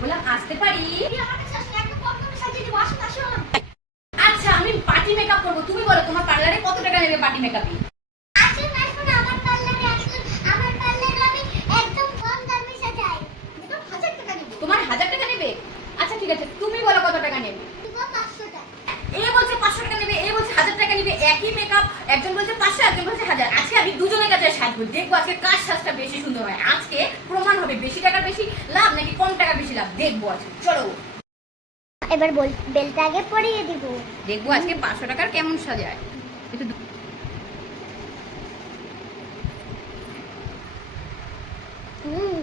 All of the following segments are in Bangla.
বললাম আসতে পারি? আচ্ছা আমি পার্টি মেকআপ করবো, তুমি বলো তোমার পার্লারে কত টাকা নেবে পার্টি মেকআপে? তোমার 1000 টাকা নেবে? আচ্ছা ঠিক আছে, তুমি বলো কত টাকা নেবে? এ বলছে 500 টাকা নেবে, এ বলছে 1000 টাকা নেবে, একই মেকআপ, একজন বলছে 500, একজন বলছে 1000। আজকে আমি দুজনের কাছে সাজবো, দেখবো আজকে কার সাজটা বেশি সুন্দর হয়। আজকে প্রমাণ হবে বেশি টাকা বেশি লাভ নাকি কম টাকা বেশি লাভ, দেখবো আজকে। চলো এবার বেলটা আগে পরিয়ে দিব। দেখবো আজকে 500 টাকার কেমন সাজায়। একটু হুম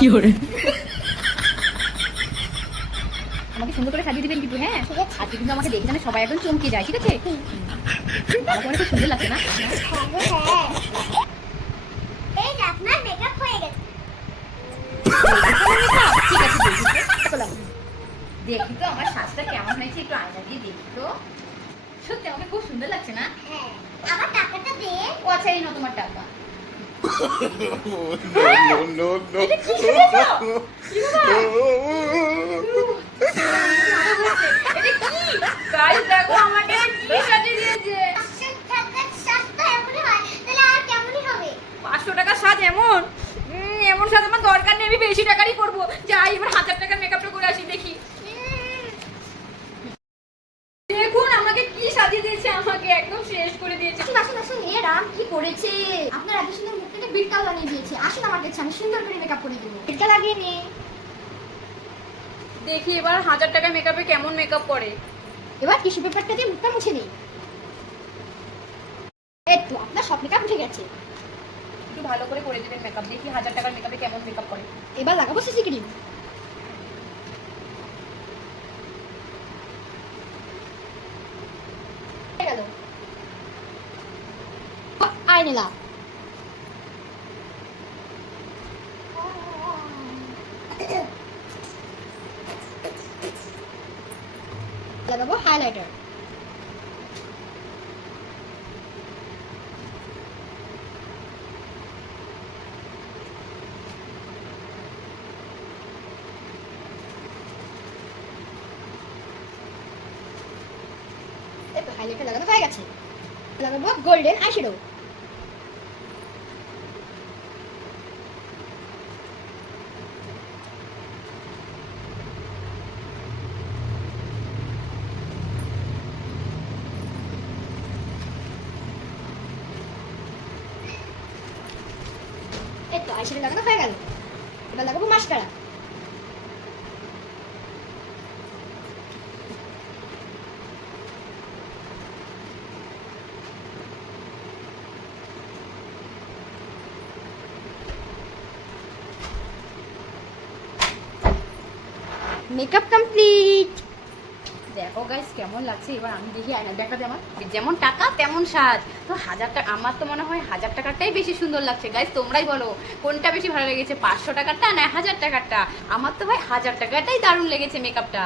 কি করে আমাকে সুন্দর করে সাজিয়ে দিবেন কিন্তু, হ্যাঁ ঠিক আছে। আজকে কিন্তু আমাকে দেখে জানে সবাই একদম চমকে যায়, ঠিক আছে? আমাকে অনেক সুন্দর লাগছে না? হ্যাঁ এই যে আপনার মেকআপ হয়ে গেছে। ঠিক আছে দেখি তো আমার সাজটা কেমন হয়েছে, একটু আয়না দিয়ে দেখি তো। সত্যি আমাকে খুব সুন্দর লাগছে না? হ্যাঁ আমার টাকাটা দে। ও আচ্ছা এই নাও তোমার টাকা। no, এটা কি সেজেছো? কি বাবা? এটা কি? গাইস দেখো আমাকে কি সাজিয়ে দিয়েছে। 500 টাকার সাজটা এমনই হয়, তাহলে আর কেমনই হবে? 500 টাকা সাজ এমন? এমন সাজ আমার দরকার নেই, আমি বেশি টাকারই করবো। যাই এবার 1000 টাকার মেকআপটা করে আসি দেখি। দেখুন আমাকে কি সাজিয়ে দিয়েছে, আমাকে একদম শেষ করে দিয়েছে। আসুন আসুন আসুন, এ রাম কি করেছে? আপনার এত সুন্দর মুখটাকে বিটকা বানিয়ে দিয়েছে। আসুন আমার কাছে, আমি সুন্দর করে মেকআপ করে দেবো। বিটকা লাগিয়ে নে। দেখি এবার 1000 টাকা মেকআপে কেমন মেকআপ করে। এবার টিস্যু পেপারটা দিয়ে মুখটা মুছে নেই। এই তো আপনার সব মেকআপ উঠে গেছে। একটু ভালো করে করে দিবেন মেকআপ, দেখি 1000 টাকার মেকআপে কেমন মেকআপ করে। এবার লাগাবো সিসি ক্রিম। হয়ে গেল। আইনেলা লাগাবো হাইলাইটার। এরপর হাইলাইটার লাগানো হয়ে গেছে। লাগাবো গোল্ডেন আইশ্যাডো। এই তো আইশ্যাডো লাগানো হয়ে গেল। এবার লাগাবো মাস্কারা। Makeup complete. দেখো গাইস কেমন লাগছে, এবার আমি দেখি আয়না দেখাতে। আমার যেমন টাকা তেমন সাজ, তো 1000 টাকা আমার তো মনে হয় 1000 টাকারটাই বেশি সুন্দর লাগছে। গাইস তোমরাই বলো কোনটা বেশি ভালো লেগেছে, 500 টাকারটা না 1000 টাকারটা? আমার তো ভাই 1000 টাকাটাই দারুণ লেগেছে মেকআপটা।